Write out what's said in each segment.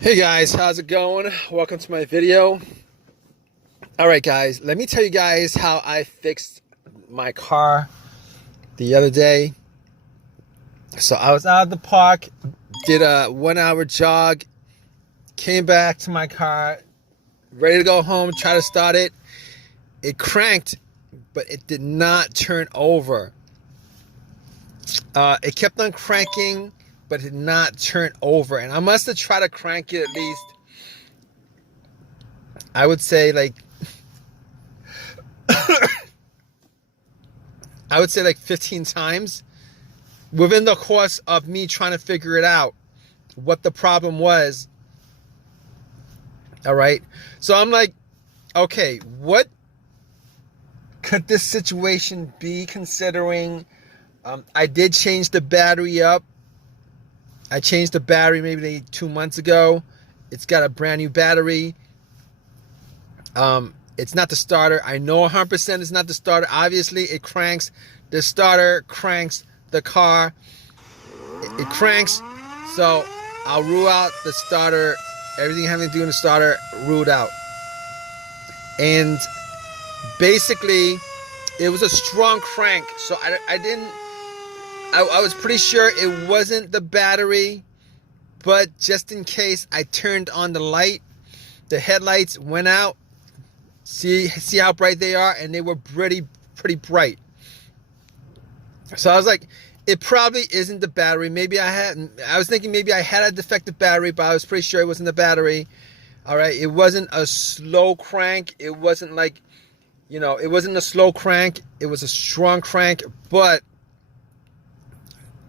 Hey guys, how's it going? Welcome to my video. Alright guys, let me tell you guys how I fixed my car the other day. So I was out of the park, did a 1 hour jog, came back to my car, ready to go home, try to start it. It cranked, but it did not turn over. It kept on cranking, but it did not turn over. And I must have tried to crank it at least, I would say like 15 times within the course of me trying to figure it out, what the problem was. All right. So I'm like, okay, what could this situation be, considering I did change the battery up. I changed the battery maybe 2 months ago. It's got a brand new battery. It's not the starter. I know 100% it's not the starter. Obviously, it cranks. The starter cranks the car. It cranks. So I'll rule out the starter. Everything having to do with the starter, ruled out. And basically, it was a strong crank. So I was pretty sure it wasn't the battery. But just in case, I turned on the light. The headlights went out. See how bright they are, and they were pretty bright. So I was like, it probably isn't the battery. I was thinking maybe I had a defective battery, but I was pretty sure it wasn't the battery. All right, it wasn't a slow crank. It wasn't like, it wasn't a slow crank. It was a strong crank. But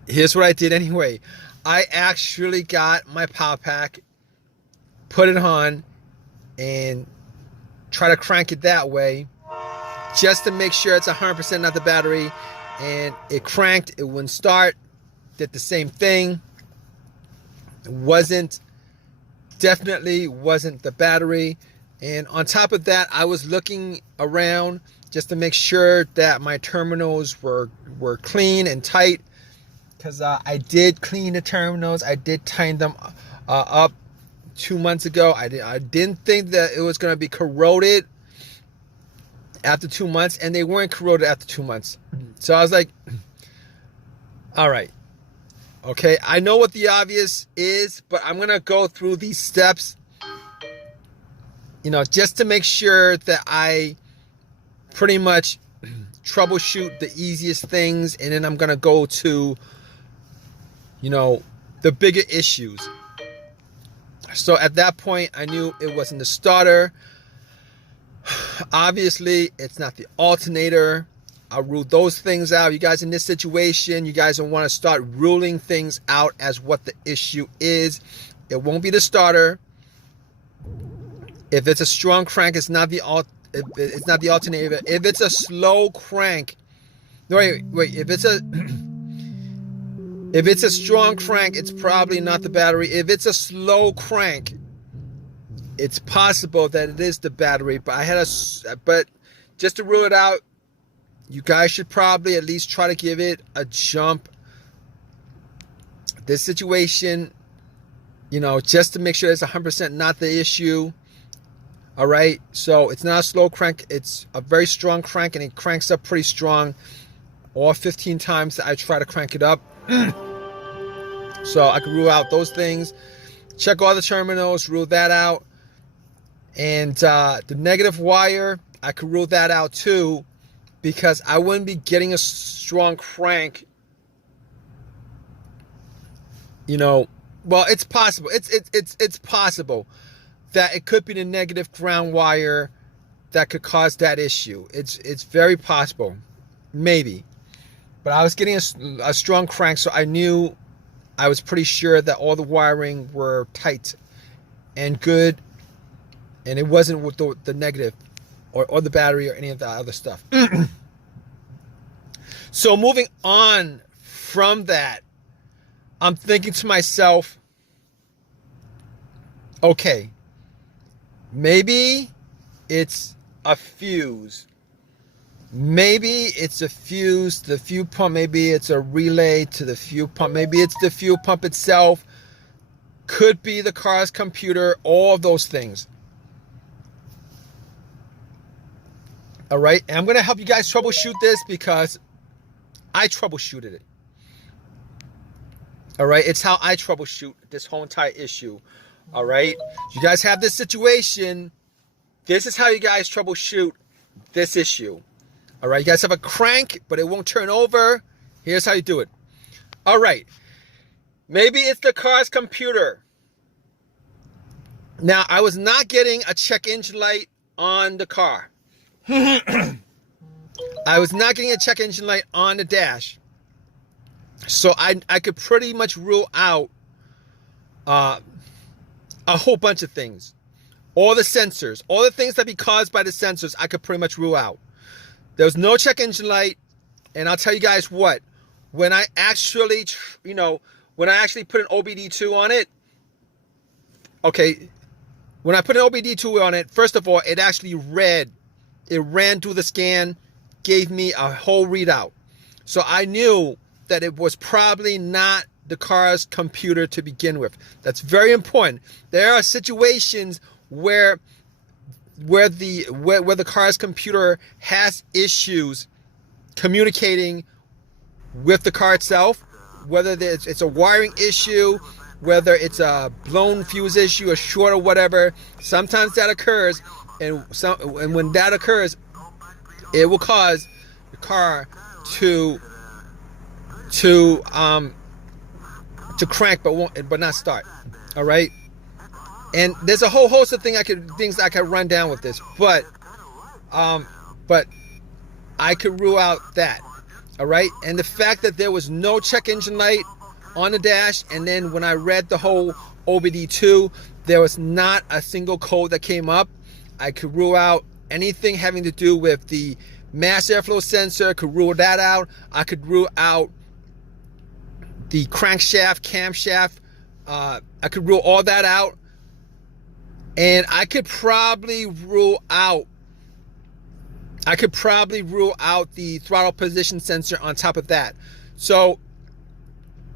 here's what I did anyway. I actually got my power pack, put it on, and try to crank it that way, just to make sure it's 100% not the battery. And it cranked. It wouldn't start. Did the same thing. Definitely wasn't the battery. And on top of that, I was looking around just to make sure that my terminals were clean and tight, because I did clean the terminals. I did tighten them up 2 months ago. I didn't think that it was going to be corroded after 2 months, and they weren't corroded after 2 months. So I was like, all right, okay, I know what the obvious is, but I'm going to go through these steps, just to make sure that I pretty much troubleshoot the easiest things, and then I'm going to go to, the bigger issues. So at that point, I knew it wasn't the starter. Obviously, it's not the alternator. I ruled those things out. You guys in this situation, you guys don't want to start ruling things out as what the issue is. It won't be the starter. If it's a strong crank, it's not the alternator. If it's a slow crank, wait. If it's a strong crank, it's probably not the battery. If it's a slow crank, it's possible that it is the battery. But just to rule it out, you guys should probably at least try to give it a jump. This situation, just to make sure it's 100% not the issue. All right. So it's not a slow crank. It's a very strong crank, and it cranks up pretty strong. All 15 times that I try to crank it up. So I can rule out those things. Check all the terminals, rule that out. And the negative wire, I could rule that out too, because I wouldn't be getting a strong crank. Well, it's possible. It's possible that it could be the negative ground wire that could cause that issue. It's very possible, maybe. But I was getting a strong crank, so I was pretty sure that all the wiring were tight and good, and it wasn't with the negative or the battery or any of the other stuff. So moving on from that, I'm thinking to myself, okay, maybe it's a fuse. Maybe it's a fuse, the fuel pump. Maybe it's a relay to the fuel pump. Maybe it's the fuel pump itself. Could be the car's computer, all of those things. All right, and I'm going to help you guys troubleshoot this because I troubleshooted it. All right, it's how I troubleshoot this whole entire issue. All right, you guys have this situation. This is how you guys troubleshoot this issue. All right, you guys have a crank, but it won't turn over. Here's how you do it. All right, maybe it's the car's computer. Now, I was not getting a check engine light on the car. I was not getting a check engine light on the dash. So I could pretty much rule out a whole bunch of things. All the sensors, all the things that be caused by the sensors, I could pretty much rule out. There was no check engine light. And I'll tell you guys what, when I actually, when I actually put an OBD2 on it, okay, when I put an OBD2 on it, first of all, it actually read. It ran through the scan, gave me a whole readout. So I knew that it was probably not the car's computer to begin with. That's very important. There are situations where the car's computer has issues communicating with the car itself, whether it's a wiring issue, whether it's a blown fuse issue, a short or whatever. Sometimes that occurs. And when that occurs, it will cause the car to crank but not start. All right, and there's a whole host of things I could run down with this, but I could rule out that. All right, and the fact that there was no check engine light on the dash, and then when I read the whole OBD2, there was not a single code that came up. I could rule out anything having to do with the mass airflow sensor, could rule that out. I could rule out the crankshaft, camshaft. I could rule all that out. And I could probably rule out the throttle position sensor on top of that. So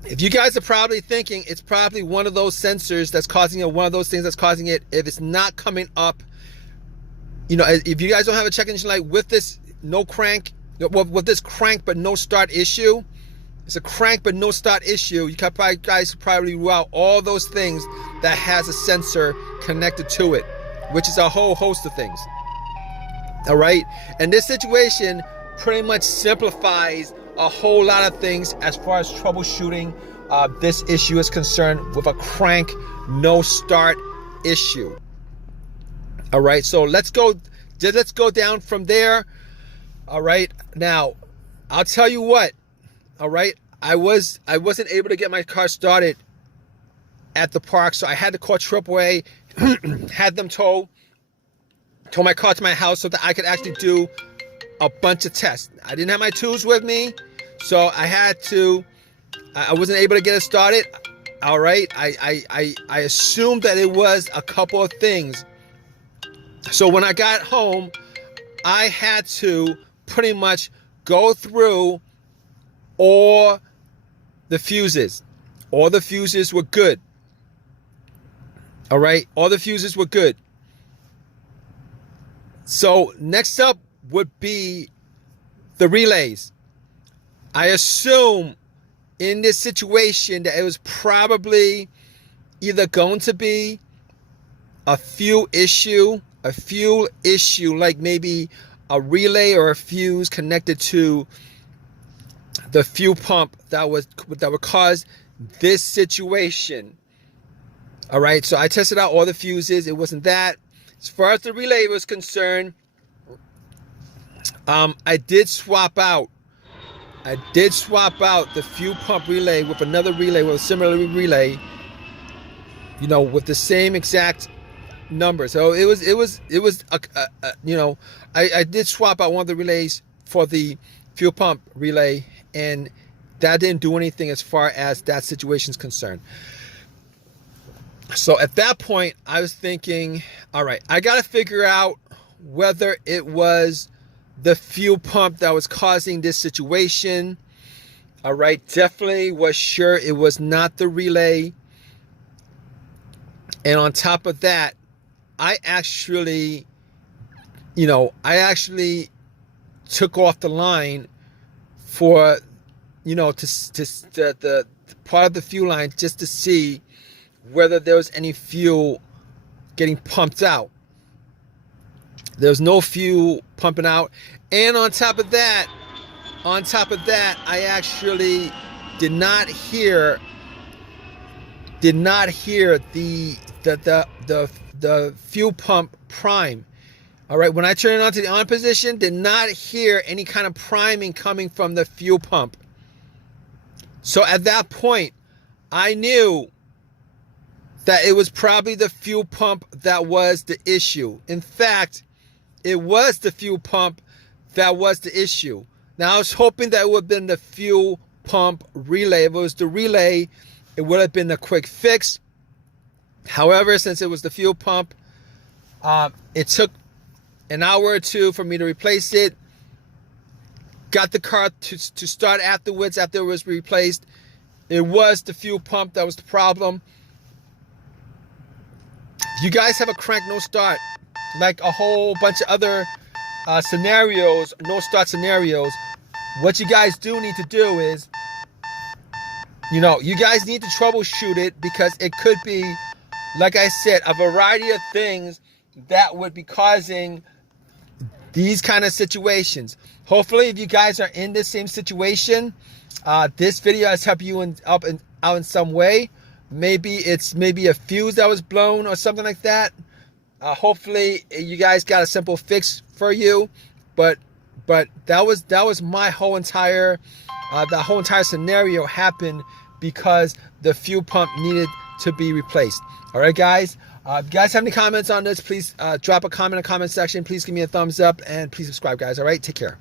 if you guys are probably thinking it's probably one of those sensors that's causing it, one of those things that's causing it, if it's not coming up, if you guys don't have a check engine light with this no crank, with this crank but no start issue, it's a crank but no start issue, you guys probably rule out all those things that has a sensor connected to it, which is a whole host of things. All right, and this situation pretty much simplifies a whole lot of things as far as troubleshooting this issue is concerned with a crank no start issue. All right, so let's go down from there. All right, now I'll tell you what. All right, I wasn't able to get my car started at the park, so I had to call AAA, had them tow my car to my house so that I could actually do a bunch of tests. I didn't have my tools with me, so I wasn't able to get it started. All right, I assumed that it was a couple of things. So when I got home, I had to pretty much go through all the fuses. All the fuses were good. All right, all the fuses were good. So next up would be the relays. I assume in this situation that it was probably either going to be a fuel issue, like maybe a relay or a fuse connected to the fuel pump that would cause this situation. All right, so I tested out all the fuses. It wasn't that. As far as the relay was concerned, I did swap out the fuel pump relay with another relay, with a similar relay, with the same exact number. So it was I did swap out one of the relays for the fuel pump relay, and that didn't do anything as far as that situation is concerned. So at that point, I was thinking, all right, I got to figure out whether it was the fuel pump that was causing this situation. All right, definitely was sure it was not the relay. And on top of that, I actually took off the line for, the part of the fuel line just to see whether there was any fuel getting pumped out. There was no fuel pumping out. And on top of that, I actually did not hear the fuel pump prime. All right, when I turned it on to the on position, did not hear any kind of priming coming from the fuel pump. So at that point, I knew that it was probably the fuel pump that was the issue. In fact, it was the fuel pump that was the issue. Now, I was hoping that it would have been the fuel pump relay. If it was the relay, it would have been a quick fix. However, since it was the fuel pump, it took an hour or two for me to replace it. Got the car to start afterwards after it was replaced. It was the fuel pump that was the problem. You guys have a crank no start, like a whole bunch of other scenarios, no start scenarios. What you guys do need to do is, you guys need to troubleshoot it, because it could be, like I said, a variety of things that would be causing these kind of situations. Hopefully, if you guys are in the same situation, this video has helped you out in some way. Maybe it's a fuse that was blown or something like that. Hopefully, you guys got a simple fix for you. But that was my whole entire the whole entire scenario happened because the fuel pump needed to be replaced. All right, guys. If you guys have any comments on this, please drop a comment in the comment section. Please give me a thumbs up and please subscribe, guys. All right, take care.